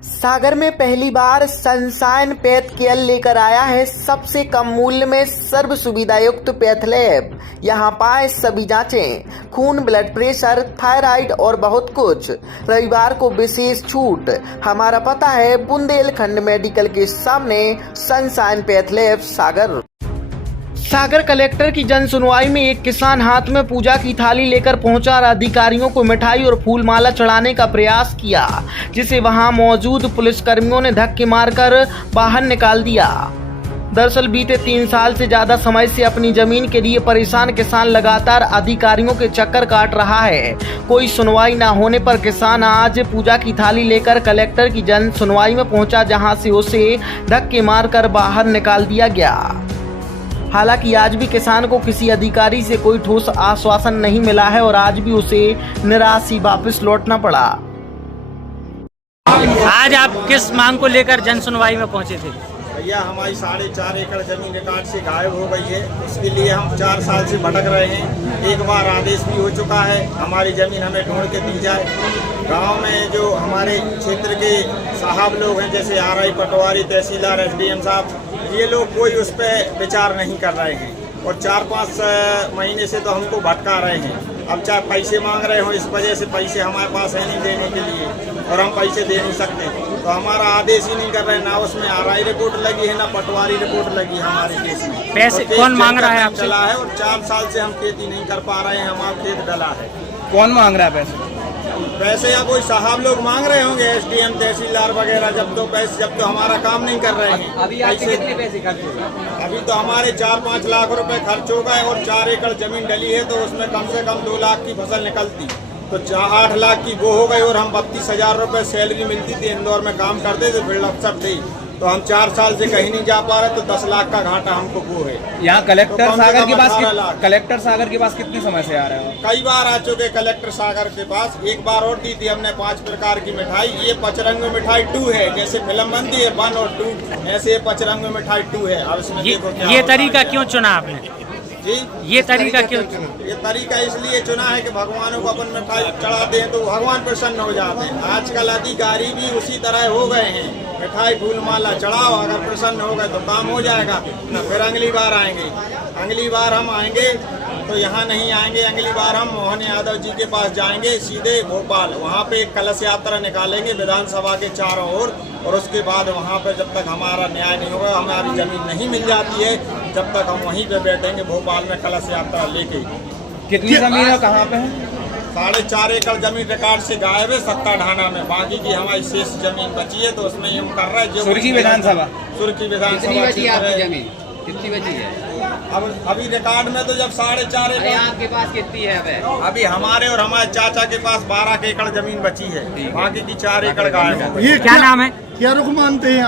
सागर में पहली बार sunshine path care लेकर आया है सबसे कम मूल्य में सर्व सुविधा युक्त पैथ लैब। यहाँ पाए सभी जांचें, खून, ब्लड प्रेशर, थायराइड और बहुत कुछ। रविवार को विशेष छूट। हमारा पता है बुंदेलखंड मेडिकल के सामने, सनशाइन पैथ लैब, सागर। सागर कलेक्टर की जन सुनवाई में एक किसान हाथ में पूजा की थाली लेकर पहुंचा और अधिकारियों को मिठाई और फूल माला चढ़ाने का प्रयास किया, जिसे वहां मौजूद पुलिसकर्मियों ने धक्के मारकर बाहर निकाल दिया। दरअसल बीते 3 साल से ज्यादा समय से अपनी जमीन के लिए परेशान किसान लगातार अधिकारियों के चक्कर काट रहा है। कोई सुनवाई न होने पर किसान आज पूजा की थाली लेकर कलेक्टर की जन सुनवाई में पहुंचा, जहां से उसे धक्के मारकर बाहर निकाल दिया गया। हालांकि आज भी किसान को किसी अधिकारी से कोई ठोस आश्वासन नहीं मिला है और आज भी उसे निराश ही वापस लौटना पड़ा। आज आप किस मांग को लेकर जन सुनवाई में पहुंचे थे? भैया, हमारी 4.5 एकड़ जमीन रिकॉर्ड से गायब हो गई है। उसके लिए हम 4 साल से भटक रहे हैं। एक बार आदेश भी हो चुका है, हमारी जमीन हमें ढूंढ के दी जाए। गांव में जो हमारे क्षेत्र के साहब लोग हैं, जैसे RI पटवारी, तहसीलदार, SDM साहब, ये लोग कोई उस पर विचार नहीं कर रहे हैं और 4-5 महीने से तो हमको भटका रहे हैं। अब चाहे पैसे मांग रहे हो, इस वजह से पैसे हमारे पास है नहीं देने के लिए और हम पैसे दे नहीं सकते, तो हमारा आदेश ही नहीं कर रहे। ना उसमें RI रिपोर्ट लगी है, ना पटवारी रिपोर्ट लगी है हमारे केस में। पैसे कौन मांग रहा है आपसे? चला है और 4 साल से हम खेती नहीं कर पा रहे हैं। हमारा खेत डला है। कौन मांग रहा है पैसे? पैसे या कोई साहब लोग मांग रहे होंगे, SDM, तहसीलदार वगैरह। जब तो हमारा काम नहीं कर रहे हैं। अभी आपके कितने पैसे खर्च हो गए? अभी तो हमारे 4-5 लाख रुपए खर्च हो गए और 4 एकड़ जमीन डली है, तो उसमें कम से कम 2 लाख की फसल निकलती, तो 8 लाख की वो हो गई और हम 32,000 रुपए सैलरी मिलती थी। इंदौर में काम करते थे, फील्ड अफसर थे, तो हम 4 साल से कहीं नहीं जा पा रहे, तो 10 लाख का घाटा हमको वो है। यहाँ कलेक्टर तो सागर के पास लाख। कितने समय से आ रहे हो? कई बार आ चुके कलेक्टर सागर के पास। एक बार और दी थी हमने 5 प्रकार की मिठाई। ये पचरंग मिठाई 2 है, जैसे फिल्म बनती है 1 और 2, ऐसे ये पचरंग मिठाई 2 है। अब इसमें देखो ये तरीका क्यों चुना आपने? जी, ये तरीका क्यों? ये तरीका इसलिए चुना है कि भगवानों को अपन मिठाई चढ़ाते हैं तो भगवान प्रसन्न हो जाते हैं। आजकल अधिकारी भी उसी तरह हो गए हैं, मिठाई फूल माला चढ़ाओ, अगर प्रसन्न हो गए तो काम हो जाएगा, न फिर अगली बार आएंगे। अगली बार हम आएंगे तो यहाँ नहीं आएंगे, अगली बार हम मोहन यादव जी के पास जाएंगे सीधे भोपाल। वहाँ पे एक कलश यात्रा निकालेंगे विधानसभा के चारों ओर, और उसके बाद वहाँ पे जब तक हमारा न्याय नहीं होगा, हमारी जमीन नहीं मिल जाती है, जब तक हम वहीं पे बैठेंगे भोपाल में कलश यात्रा लेके। कितनी जमीन है, कहाँ पे है? 4.5 एकड़ जमीन रिकॉर्ड से गायब है सत्ता ढाना में। बाकी की हमारी शेष जमीन बची है, तो उसमें हम कर रहे हैं। सुर्खी विधानसभा जमीन कितनी बची है? अब अभी रिकॉर्ड में तो जब 4.5 एकड़ आपके पास कितनी है? अभी हमारे और हमारे चाचा के पास 12 एकड़ जमीन बची है, बाकी की 4 एकड़ गायब है। क्या नाम है? क्या रुख मानते हैं?